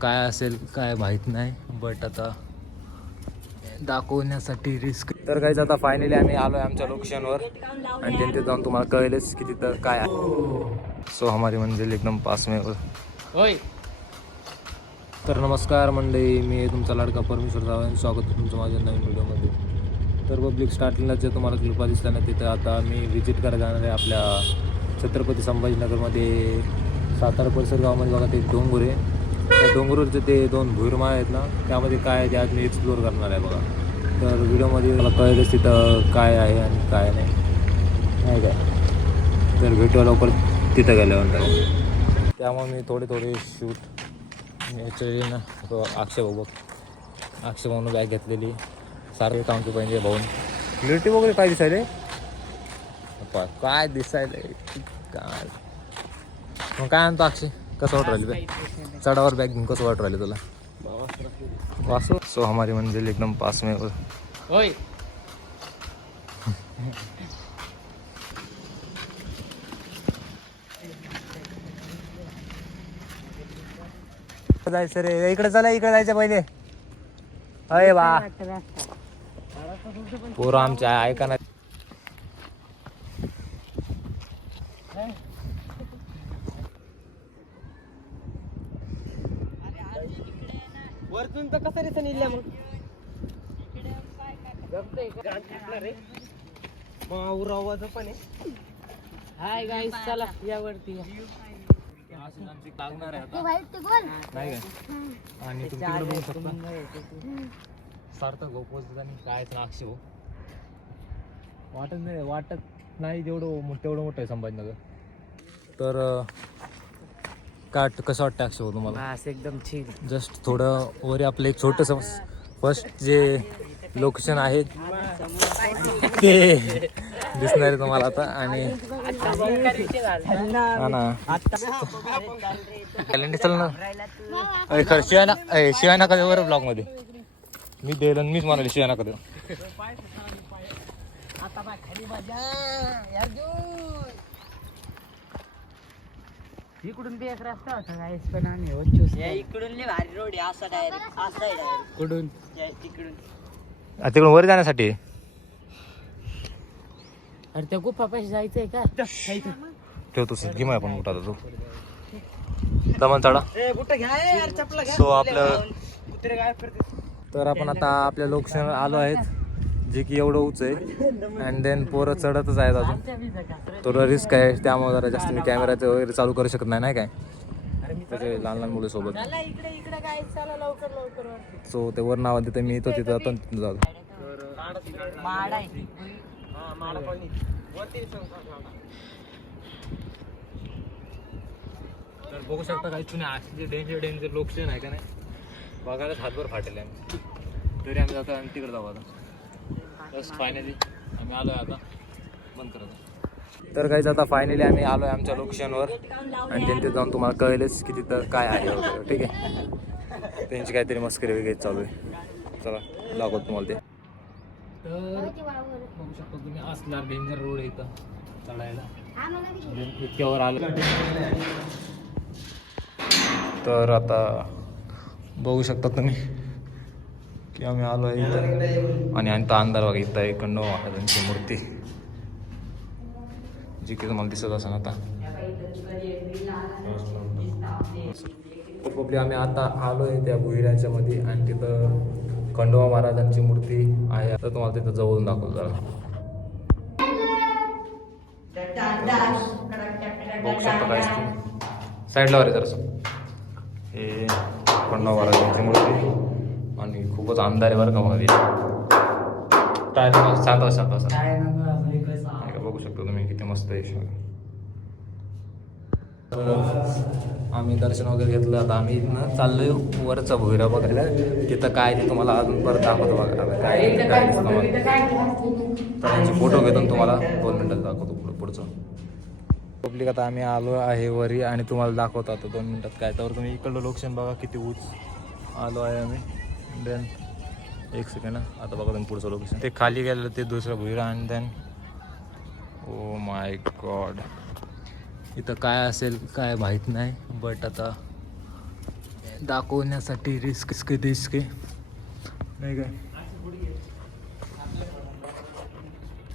काय असेल काय माहीत नाही, बट आता दाखवण्यासाठी रिस्क. तर काहीच आता फायनली आम्ही आलो आहे आमच्या लोकेशनवर आणि त्यांचे जाऊन तुम्हाला कळेलच की तिथं काय आहे. सो हमारी मंजिल एकदम पास में होय. तर नमस्कार मंडळी, मी तुमचा लाडका परमेश्वर राव आणि स्वागत आहे तुमचं माझ्या नवीन व्हिडिओमध्ये. तर पब्लिक स्टार्टिंगला जे तुम्हाला कृपा दिसताना तिथं आता मी व्हिजिट करायला जाणार आहे आपल्या छत्रपती संभाजीनगरमध्ये सातारा परिसर गावामध्ये. बघा ते डोंगर आहे, त्या डोंगरवरचे ते 2 भुईरमाळ आहेत ना, त्यामध्ये काय आहे ते आज मी एक्सप्लोअर करणार आहे. बघा तर व्हिडिओमध्ये मला कळेलच तिथं काय आहे आणि काय नाही काय. तर भेटूया लवकर तिथं गेल्यानंतर. त्यामुळे मी थोडे शूट ॲक्च्युली ना तो अक्षय भाऊनं बॅग घेतलेली सारखे कामची पाहिजे भाऊन. क्लिअरिटी वगैरे काय दिसायले काय दिसायले काय. मग काय आणतो अक्षय, कसं वाटू राहिले चढावर बॅग घेऊन, कसं वाटू राहिले तुला वासू. सो हमारी मंजिल एकदम पास में होय. जायचं रे, इकडे चला, इकडे जायचं पहिले. अरे वा पोरं आमच्या ऐका ना. वरतून तर कसं रे सनी मग माऊरावाचं पण आहे. हाय गाईस, चला यावरती लागणार आहे आता नाही काय. आणि तुम्ही तिकडे बघू शकता सार्थक भाऊ पोहोचत आणि काय तर अक्षय भाऊ. वाटत नाही तेवढं मोठं आहे संभाजीनगर. तर काय कसं वाटतं अक्षय भाऊ तुम्हाला? एकदम ठीक. जस्ट थोडं वर आपलं एक छोटंसं फर्स्ट जे लोकेशन आहे ते दिसणार आहे तुम्हाला आता. आणि हा ना कॅलेंडर चल ना शिवाना कधी वर ब्लॉग मध्ये मी देईल आणि मीच म्हणाले शिवाना कधी. इकडून बी एक रस्ता होता गाईस, पण आम्ही इकडून लय भारी रोड आहे. असा डायरेक्ट असा आहे डायरेक्ट कुठून तिकडून वर जाण्यासाठी. अरे त्या गुफा पैसे जायचंय का? ठेवतो घेऊ आपण कुठं आता तो दमन चढा. सो आपलं तर आपण आता आपल्या लोकेशन आलो आहेत जे की एवढं उंच आहे अँड देन पोरं चढतच आहेत अजून. थोडं रिस्क आहे त्यामुळे जरा जास्त मी कॅमेराचं वगैरे चालू करू शकत नाही काय त्याचे लहान मुलं सोबत. सो ते वर नाव देतं मी येतो तिथं आता जाऊ. तर बघू शकता काही चुने अशी डेंजर लोकेशन आहे का नाही बघायलाच हातभर फाटेल आहे. तरी आम्ही जातो आणि तिकडे जाऊ आता. बस फायनली आम्ही आलो आहे आता बंद करतो. तर काहीच आता फायनली आम्ही आलो आहे आमच्या लोकेशनवर आणि त्यांचे जाऊन तुम्हाला कळेलच की तिथं काय आहे वगैरे. ठीक आहे, त्यांची काहीतरी मस्करी वगैरे चालू आहे. चला दाखवतो तुम्हाला ते. तर बघू शकता तुम्ही असला डेंजर रोड आहे इथं चढायला. इतक्यावर आलं तर आता बघू शकता तुम्ही की आम्ही आलो आहे इथं. आणि आता अंधार बघा इथं आहे खंडोबा महाराजांची मूर्ती जी की तुम्हाला दिसत असेल आता. तर आम्ही आता आलो आहे त्या भुईराच्या मध्ये आणि तिथं खंडोबा महाराजांची मूर्ती आहे. तर तुम्हाला तिथं जवळून दाखवतो जरा. बघू शकता काय साईडला वर जरासं हे खंडोबा महाराजांची मूर्ती आणि खूपच अंधार आहे बरं का मध्ये. काय शांत बघू शकतो तुम्ही किती मस्त आहे. आम्ही दर्शन वगैरे घेतलं. आता आम्ही इथनं चाललोय वरचा भुईरा बघायला. तिथं काय ते तुम्हाला अजून परत दाखवतो बघा काय त्यांचे फोटो घेतो तुम्हाला 2 मिनिटात दाखवतो पुढचं. पब्लिक आता आम्ही आलो आहे वरी आणि तुम्हाला दाखवतो आता 2 मिनिटात काय. तर तुम्ही इकडलं लोकेशन बघा किती उंच आलो आहे आम्ही. देन एक सेकंड आता बघा तुम्ही पुढचं लोकेशन. ते खाली गेलं ते दुसरं भुईरा आणि देन ओ माय गॉड इथं काय असेल काय माहीत नाही, बट आता दाखवण्यासाठी रिस्क नाही काय.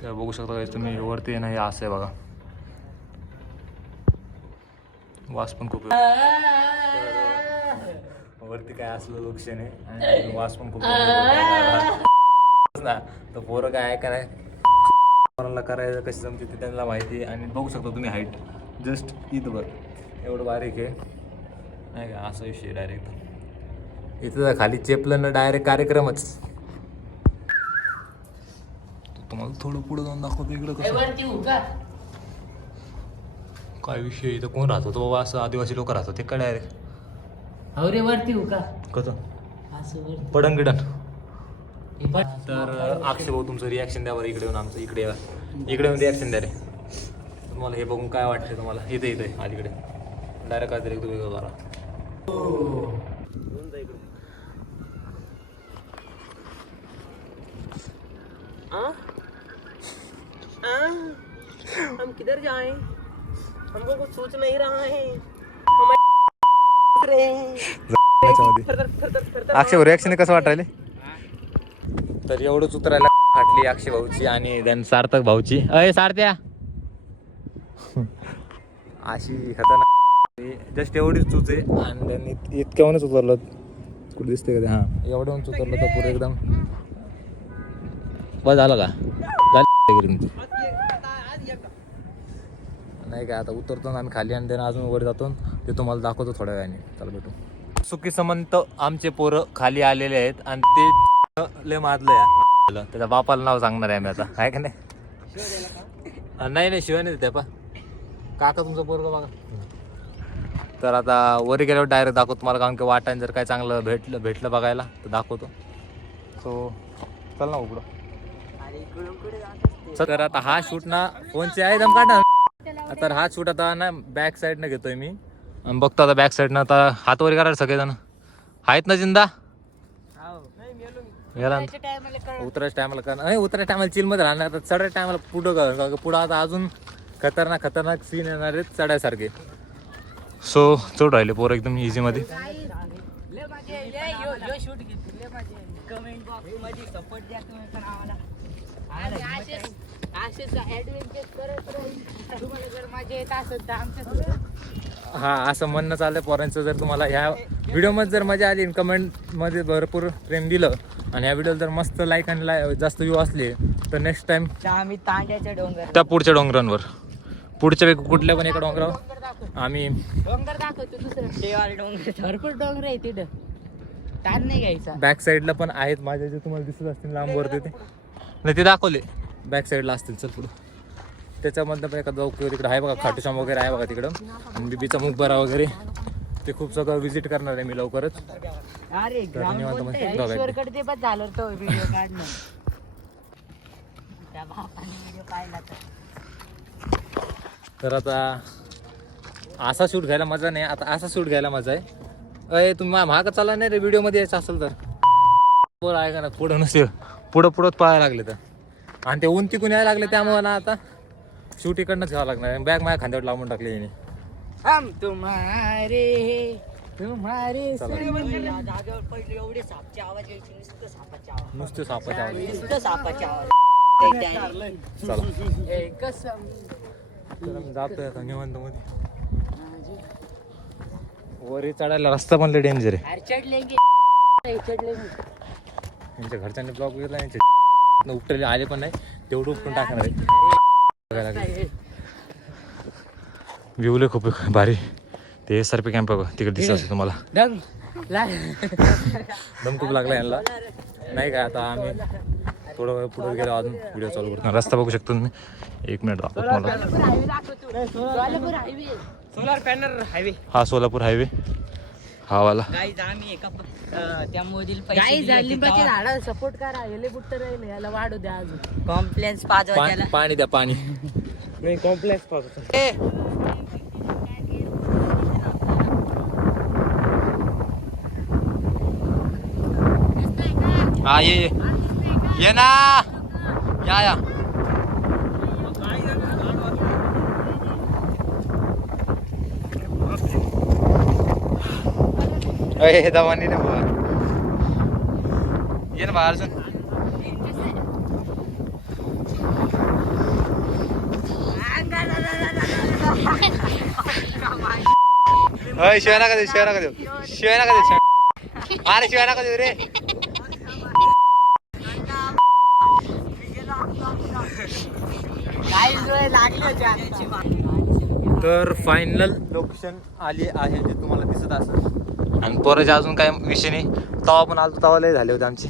तर बघू शकता काय तुम्ही वरती नाही असं आहे बघा. वास पण खूप वरती काय असलं लक्ष नाही आणि वास पण खूप ना. तर पोरं काय आहे का नाही कोणाला करायचं कशी जमते ते त्यांना माहिती आहे. आणि बघू शकता तुम्ही हाईट जस्ट इथवर एवढं बारीक आहे नाही का. असा विषय डायरेक्ट इथं खाली चेपलं ना डायरेक्ट कार्यक्रमच. तुम्हाला थोडं पुढं जाऊन दाखवतो इकडं कसं काय विषय. इथं कोण राहतो तो बाबा असं आदिवासी लोक राहतात ते काय डायरेक्ट अरे वरती का कसं असं पडंग गिडण. तर अक्षय भाऊ तुमचं रिॲक्शन द्या बरं. इकडे येऊन आमचं इकडे येऊन रिॲक्शन द्या रे. तुम्हाला हे बघून काय वाटतं तुम्हाला. इथे अलीकडे डायरेक्ट काय तरी तुम्ही बघा. हम किधर जाएं? हमको कुछ सोच नहीं रहा है. अक्षय भाऊ रिॲक्शन कसं वाटायले. तर एवढंच उतरायला फाटली अक्षय भाऊची आणि देन सार्थक भाऊची. अय सारथ्या अशी खतरनाक जस्ट एवढीच चूच आहे. आणि त्यांनी इतक्याहूनच उतरलं कुठे दिसते का. हां एवढ्याहूनच उतरलं तर पुरं एकदम बस झालं का नाही का. आता उतरतो आम्ही खाली आणि त्यानं अजून वर जातो ते तुम्हाला दाखवतो थोड्या वेळाने. चला भेटू. सुखी समंत आमचे पोरं खाली आलेले आहेत आणि ते लय माजलं त्याच्या बापाला नाव सांगणार आहे आम्ही आता आहे का नाही. नाही शिवाय देते पा काका तुमचं पोरं बघा. तर आता वरी गेल्यावर डायरेक्ट दाखवतो तुम्हाला. कारण की वाटाने जर काय चांगलं भेटलं बघायला तर दाखवतो. सो चल ना उघडं. तर आता हा शूट ना फोनचे आहे दम काढा. तर हा शूट आता ना बॅक साईडनं घेतोय मी आणि बघतो आता बॅक साईडनं. आता हात वरी करायला सगळेजण आहेत ना जिंदा. उतरायच्या टायमाला का नाही उतरायच्या टायमाला चिलमध्ये राहणार. आता चढायच्या टायमाला पुढं आता अजून खतरनाक सीन येणार आहेत चढायसारखे. सो चढ राहिले पोरं एकदम इझी मध्ये. हा असं म्हणणं चाललंय पोरांचं. जर तुम्हाला ह्या व्हिडिओमध्ये जर मजा आली कमेंटमध्ये भरपूर प्रेम दिलं आणि ह्या व्हिडिओला जर मस्त लाईक आणि जास्त व्ह्यू असले तर नेक्स्ट टाइम आम्ही तांड्याच्या डोंगर त्या पुढच्या डोंगरांवर पुढच्या वेळी कुठल्या पण एका डोंगरावर आम्ही डोंगर दाखवतो. दुसरं डोंगर भरपूर डोंगर आहे तिथं. ताण नाही घ्यायचा. बॅक साईडला पण आहेत माझ्या जे तुम्हाला दिसत असतील लांबवरती ते नाही ते दाखवले बॅक साईडला असतील. चल पुढं त्याच्यामधलं पण एका चौक तिकडे आहे बघा. खाटूश्याम वगैरे आहे बघा तिकडं. आणि बीबीचा मुकबरा वगैरे ते खूप सगळं व्हिजिट करणार आहे मी लवकरच. अरे कडे पण झालं तो व्हिडिओ काढणं. त्या बापाने व्हिडिओ पाहिला तर आता असा शूट घ्यायला मजा नाही. आता असा शूट घ्यायला मजा आहे. अय तुम्ही महाग चालला नाही रे व्हिडिओमध्ये यायचं असेल तर बरं आहे का ना. पुढं नसेल पुढंच पळायला लागले तर आणि ते ऊन तिकून यायला लागले त्यामुळे ना आता शूट इकडनंच घ्यावं लागणार. बॅग माझ्या खांद्यावर लावून टाकले याने. हम तुम्हारे जागेवर पडले एवढे सापचे आवाज यायचे. नुसतं सापाचे आवाज. चला तर आम्ही जातोय आता निवांत मध्ये. वरी चढायला रस्ता पण लय डेंजर आहे. यांच्या घरच्यांनी ब्लॉक घेतला. यांचे उपटले आले पण नाही तेवढं उपटून टाकणार आहे. व्ह्यू लय खूप भारी. ते SRP कॅम्प बघा तिकडे दिसत असेल तुम्हाला. दम खूप लागला यांना नाही काय. आता आम्ही थोडं वेळ पुढे गेलो अजून व्हिडिओ चालू करतो. रस्ता बघू शकतो तुम्ही. 1 मिनिट दाखवतो मला. Solar panel highway. हा सोलापूर हायवे हा वाला. झाडाला सपोर्ट करा. हेले बुट्ट राहिले याला वाढू द्या. अजून कॉम्प्लेक्स पाजवा त्याला. पाणी द्या पाणी. नाही कॉम्प्लेक्स पाजवा. हा ये ना या अय दवानी रे बाबा ये ना बा अर्जुन अय शिवाय नका देऊ शिवाय नका देऊ शिवाय नका देऊ अरे शिवाय नका देऊ रे तर फायनल लोकेशन आली आहे जे तुम्हाला दिसत असेल आणि पोराचे अजून काय विषय नाही तवा पण आलो तवा लय झाले होते आमचे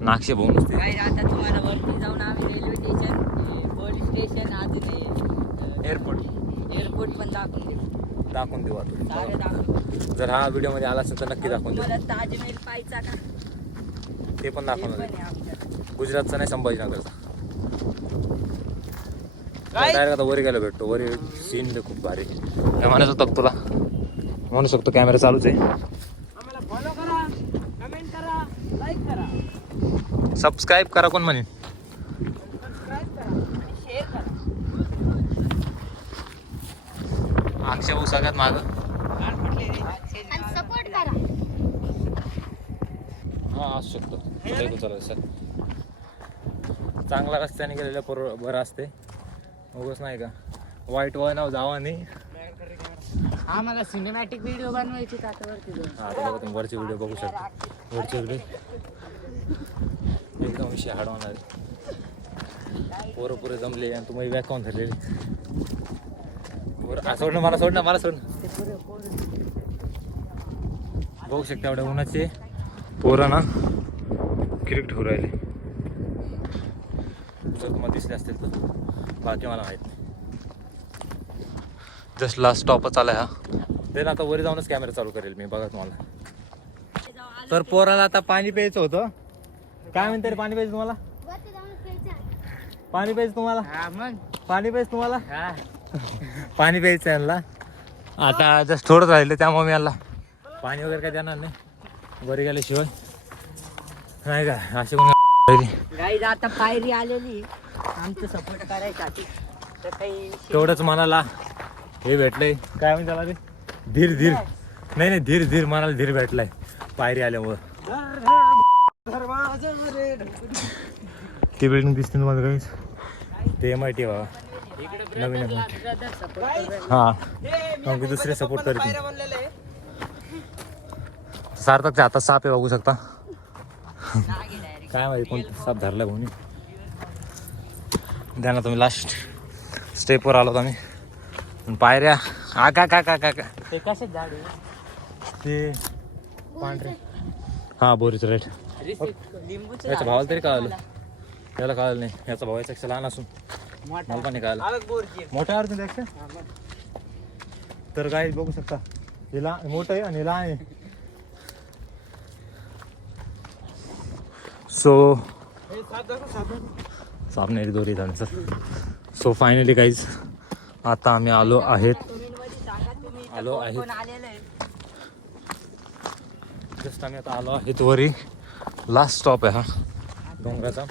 नाक्षे भाऊ नुसते आता तुम्हाला वरती जाऊन आम्ही रेल्वे स्टेशन पोलीस स्टेशन अजून एअरपोर्ट पण दाखवून देऊ आता सारं दाखवून. जर हा व्हिडिओ मध्ये आला असेल तर नक्की दाखवून देऊ तुम्हाला ताजमहल पाहायचा का ते पण दाखवणार पण आहे आहे. आमच्यात. गुजरातचा नाही संभाजीनगरचा डायरेक्ट आता वर गेला भेटतो वर सीन बी खूप भारी काय म्हणत होता तुला म्हणू शकतो कॅमेरा चालूच आहे आम्हाला फॉलो करा कमेंट करा लाईक करा सबस्क्राईब करा कोण म्हणेन सबस्क्राईब करा आणि शेअर करा. अक्षय भाऊ सगळ्यात मागं सपोर्ट करा. हा असू शकतो चालेल सर चांगला रस्त्याने गेलेलं बरं असते उगच नाही का वाईट नाव जावा नाही आम्हाला सिनेमॅटिक व्हिडिओ बनवायची का आता वरती जाऊन? हा आता बघा तुम्ही वरचे व्हिडिओ बघू शकता वरचे व्हिडिओ एकदम विषय हाडवणार पोरं पुरे जमले आणि तुम्ही व्याख्यान धरलेले सोडणं मला सोडणं बघू शकता एवढ्या उन्हाचे पोरं ना क्रिकेट होऊ राहिले जर तुम्हाला दिसले असतील तर बाकी मला माहीत नाही जस्ट लास्ट स्टॉपच आला हा देन आता वर जाऊनच कॅमेरा चालू करेल मी बघा तुम्हाला तर पोराला आता पाणी प्यायचं होतं काय म्हणते रे पाणी प्यायचं तुम्हाला वरती जाऊन खेळायचं. पाणी प्यायचं तुम्हाला हा मग पाणी प्यायचं तुम्हाला हा पाणी प्यायचं यांना आता जस्ट थोडंच राहिलं त्यामुळे मी यांना पाणी वगैरे काय देणार नाही वर गेल्याशिवाय नाही का असे कोण गाईज आता पायरी आलेली आमचं सपोर्ट करायसाठी तर काही तेवढंच मनाला हे भेटलंय काय म्हणजे त्याला रे धीर नाही धीर मनाला धीर भेटलाय पायरी आल्यामुळं ती बिल्डिंग दिसते तुम्हाला काही ते MIT बाबा नवीन हा मग दुसरे सपोर्ट करते सार्थकच्या हातात साप आहे बघू शकता काय माहिती कोणता साप धरला भाऊनी द्या ना तुम्ही लास्ट स्टेपवर आलो आम्ही पायऱ्या का ते कसे झाड ते पांढरे हा बोरीचं रेट लिंबूचे याच्या भावाला तरी कळालं त्याला कळालं नाही याचा भाव याच्यापेक्षा लहान असून मला पण नाही कळालं मोठा अर्थ त्यापेक्षा तर काय बघू शकता हे लहान मोठं आहे आणि लहान आहे सो सामने दोरी जाणे सर सो फायनली गाईज आता आम्ही आलो आहेत जस्ट आम्ही आता आलो आहेत वरी लास्ट स्टॉप आहे हा डोंगराचा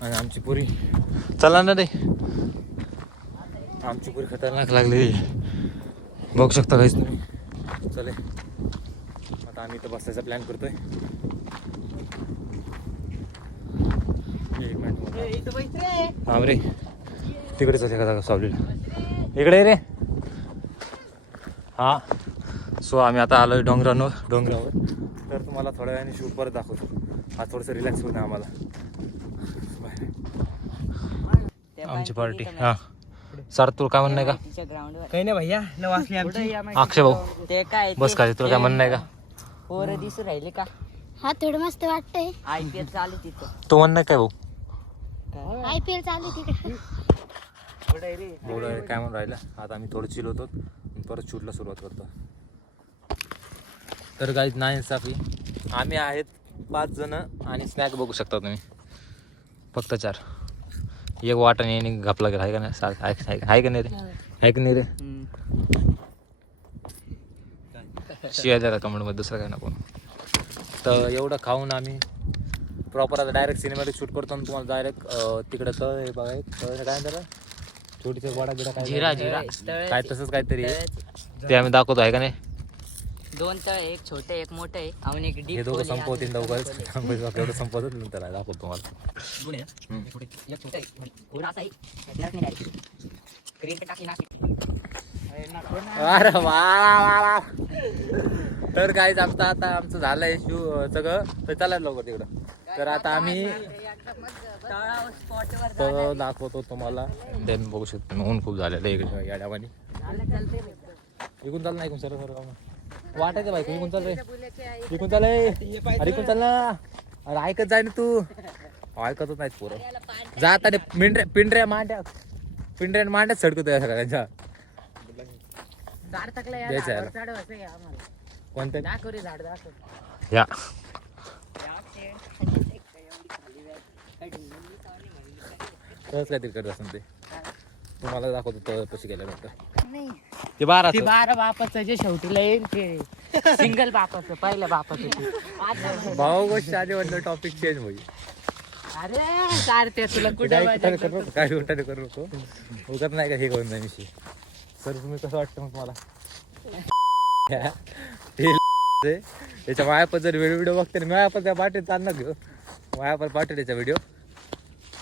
आणि आमची पुरी चला ना रे आमची पुरी खतरनाक लागली बघू शकता काहीच तुम्ही चले आता आम्ही इथं बसायचा प्लॅन करतोय एक मिनिट हा रे तिकडे चल एका जागा सावलीला इकडे रे हा सो आम्ही आता आलोय डोंगरावर तर तुम्हाला थोड्या वेळाने शूट परत दाखवतो हा थोडंसं रिलॅक्स होतं आम्हाला आमची पार्टी हा सर तुला काय म्हणणं आहे का ग्राउंडवर काही नाही भैया न वाचली आमची अक्षय भाऊ ते काय बस काय तुला काय म्हणणं आहे का पोरं दिसू राहिले का हा थोडं मस्त वाटतंय. IPL चालू तिथं तो म्हणणं काय भाऊ IPL चालू आहे तिकडे. बोला काय म्हणून राहिलं आता आम्ही थोडं चिल होतो परत शूटला सुरुवात करतो तर गाईज नाही साफी आम्ही आहेत 5 जण आणि स्नॅक बघू शकता तुम्ही फक्त 4 एक वाटाने आणि घापला गेला आहे का नाही आहे का नाही रे आहे का नाही रे शिया द्या कमेंटमध्ये दुसरं काय नको तर एवढं खाऊन आम्ही प्रॉपर आता डायरेक्ट सिनेमॅटिक शूट करतो आणि तुम्हाला डायरेक्ट तिकडे तळ हे बघा काय त्याला छोटीचं वडा बिडा काय जिरा काय तसंच काहीतरी आहे ते आम्ही दाखवतो आहे का नाही दोन तळ आहे, एक छोटे एक मोठे आहे आणि एक हे डीप दोघं संपवतील लवकरच एवढं संपवत नंतर दाखवतो तुम्हाला. अरे वा वा वा. तर काहीच आमचं झालंय सगळं तर चला लवकर तिकडं. तर आता आम्ही तर दाखवतो तुम्हाला. देन बघू शकतो ऊन खूप झालेलं आहे इकडे या डावानी. इकून चाल ना, इकून सर वाटायचं बाईक इकून चाल रे, इकून चाल अरे इकून चाल ना. अरे ऐकत जाय ना तू, ऐकतच नाहीत पोरं. जात आणि पिंढऱ्या मांड्यात सडकतो या सगळ्यांच्या. कोणत्या या तसंच काहीतरी करत असेल ते. तुम्हाला दाखवतो तर तशी गेल्यानंतर ते 12 बापाचं जे शेवटीला येईल ते सिंगल बापाचं पहिल्या बापाचं. भाऊ गोष्ट आधी म्हटलं टॉपिक चेंज होईल. अरे चालते तुला काय उठाने करू नको उगत नाही का हे करून जाईल विषय. सर तुम्ही कसं वाटतं मग तुम्हाला? त्याच्या मायापत जर व्हिडिओ बघते ना, मायापत त्या पाटीत चालणार घेऊ मायापत पाटील त्याचा व्हिडिओ.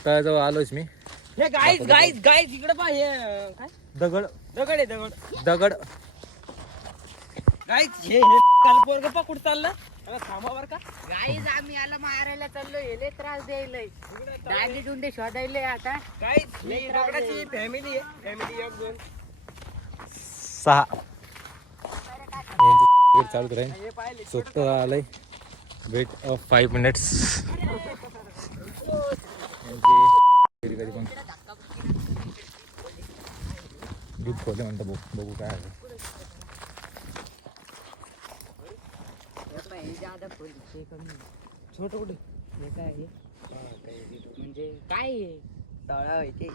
तर जवळ आलोच मी. गाईज इकडे पाहिजे काय दगड दगड आहे दगड गाईज हे पोरग पकडून चाललं थांबा बर का. गाईज आम्ही याला मारायला चाललो, हे त्रास द्यायला दांडी दुंडे शोधायले आता. गाईज फॅमिली आहे, 6 चालू राहील. स्वतः आलंय वेट ऑफ 5 मिनिट्स. कधी पण गिफ्ट खोले म्हणतो बघू काय आहे. छोट कुठे हे काय आहे? म्हणजे काय आहे? तळाव आहे ते,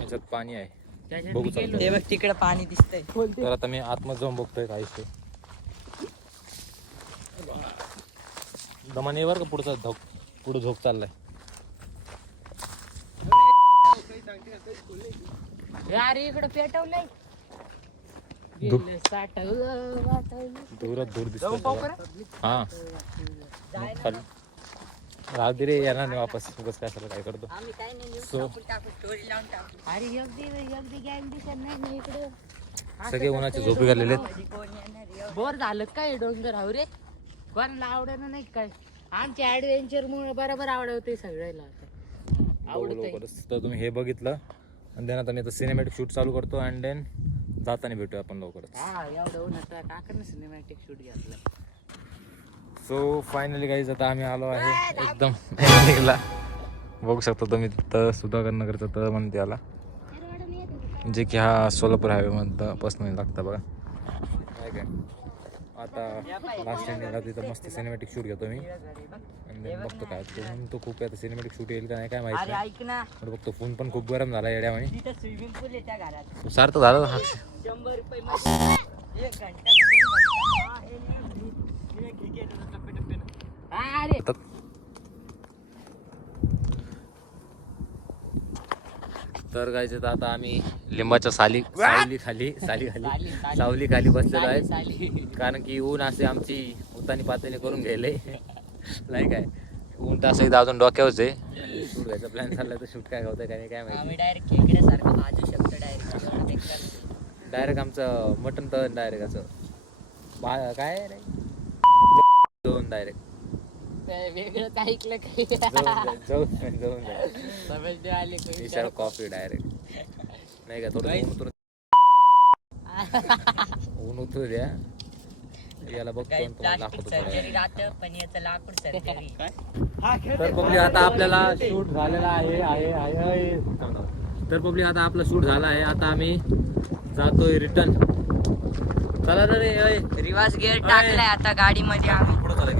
याच्यात पाणी आहे. त्याच्यात बघू मी चालतंय. गेलो. हे बघ तिकडे पाणी दिसतंय. तर आता मी आतमध्ये जाऊन बघतोय काय ते. दमाने वर का पुढं झोप चाललाय. अरे इकडे पेटवलंय दूर दिसत. हा राहू दे रे, येणार नाही वापस. उगाच काय काय करतो. सो सगळे उन्हाचे झोपे गेलेले आहेत. बोर झालं काय डोंगर हाव रे, कोणाला आवडणं नाही काय. आमच्या ऍडव्हेंचर मुळे बरोबर आवडते सगळ्याला आवडतंय. तर तुम्ही हे बघितलं आणि देन आता मी सिनेमॅटिक शूट चालू करतो अँड देन जाताना भेटूया आपण लवकरच. हा एवढं उन्हात काकांना सिनेमॅटिक शूट घेतलं. सो फायनली गाईज आता आम्ही आलो आहे एकदम एंडिंगला. बघू शकता तुम्ही तिथं सुधाकर नगरचं तळ म्हणते याला, जे की हा सोलापूर हायवे पासून लागतं बघा. काय काय आता लास्ट एंडिंगला तिथं मस्त सिनेमॅटिक शूट घेतो मी आणि बघतो काय तो खूप आता सिनेमॅटिक शूट येईल का नाही काय माहिती नाही. ऐक ना, पण बघतो फोन पण खूप गरम झाला येड्यामध्ये. तिथं स्विमिंग पूल आहे त्या घरात. सारखं झालं. 100 रुपये मध्ये 1 घंटा. तर गायचं तर आता आम्ही लिंबाच्या सावली खाली बसलेलो आहे. कारण की ऊन असे आमची उतानी पातानी करून घ्यायले नाही काय. ऊन तर असं अजून डोक्यावरच आहे. शूट घ्यायचा प्लॅन चाललाय तर शूट काय होतं काय नाही काय माहिती. आम्ही डायरेक्ट खेकड्यासारखं भाजू शकतो डायरेक्ट आमचं मटन तर डायरेक्ट असं काय रे दोन डायरेक्ट वेगळंच ऐकलं काही. जाऊन समजले आले विचार कॉफी डायरेक्ट नाही का. थोडं ऊन उतरू द्या याला बघतो दाखवतो. तर पब्लिक आता आपल्याला शूट झालेला आहे. तर पब्लिक आता आपला शूट झाला आहे. आता आम्ही जातोय रिटर्न. चला रे रिवर्स गिअर टाकलाय आता गाडीमध्ये आम्ही. पुढे चला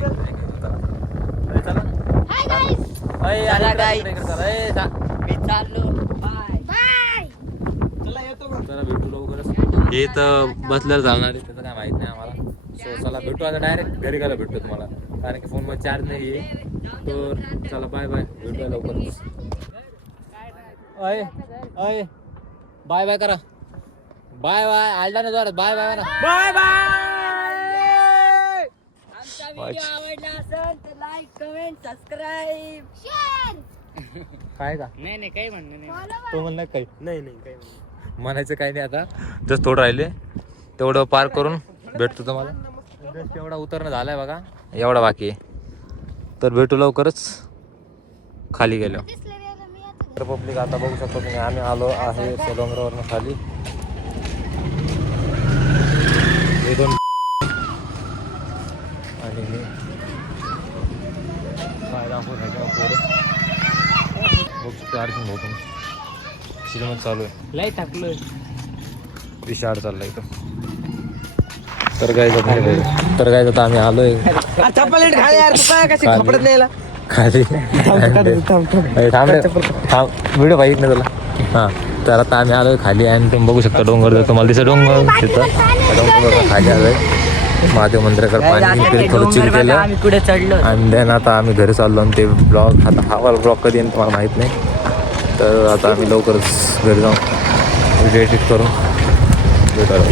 मी चाललो. Bye bye. चला भेटू लवकरच. हे तर बसल्यावर जाणार आहे त्याचं काय माहित नाही आम्हाला. सो चला भेटू आता डायरेक्ट घरी गेला भेटतो तुम्हाला, कारण की फोनमध्ये चार्ज नाही आहे. तर चला बाय बाय, भेटूया लवकरच. बाय बाय करा. बाय बाय आलडा ना जोरात. बाय बाय करा. Bye bye. आवडला असेल तर लाईक कमेंट सबस्क्राईब काय का नाही नाही काही म्हणणं नाही तो म्हणला काही नाही नाही काही म्हणायचं काही नाही आता जस्ट थोडं राहिले तेवढं पार करून भेटतो तुम्हाला जस्ट एवढा उतरणं झालाय बघा एवढा बाकी आहे तर भेटू लवकरच खाली गेलो तर पब्लिक आता बघू शकतो तुम्ही आम्ही आलो आहे डोंगरावरनं खाली हे दोन आणि मी काय दाखवून पोरं बघू शकतो अर्जुन भाऊ तुम्ही सिनेमा चालू आहे लय टाकलोय विशाळ चाललाय तो तर काय आता आम्ही आलोय चप्पल खाली यार तू काय कशी खपडत नाही याला? खाली थांब व्हिडिओ पाहिजे ना तुला हां तर आता आम्ही आलोय खाली आणि तुम्ही बघू शकता डोंगर जर तुम्हाला दिसत डोंगर तिथं डोंगर खाली आलोय महादेव मंदिराकडे पाणी थोडं चिल केलं आम्ही पुढे चढलो आणि देन आता आम्ही घरी चाललो आणि ते ब्लॉग आता हा वाला ब्लॉग कधी येईल तुम्हाला माहीत नाही तर आता आम्ही लवकरच घरी जाऊन व्हिडिओ एडिट करून भेटायला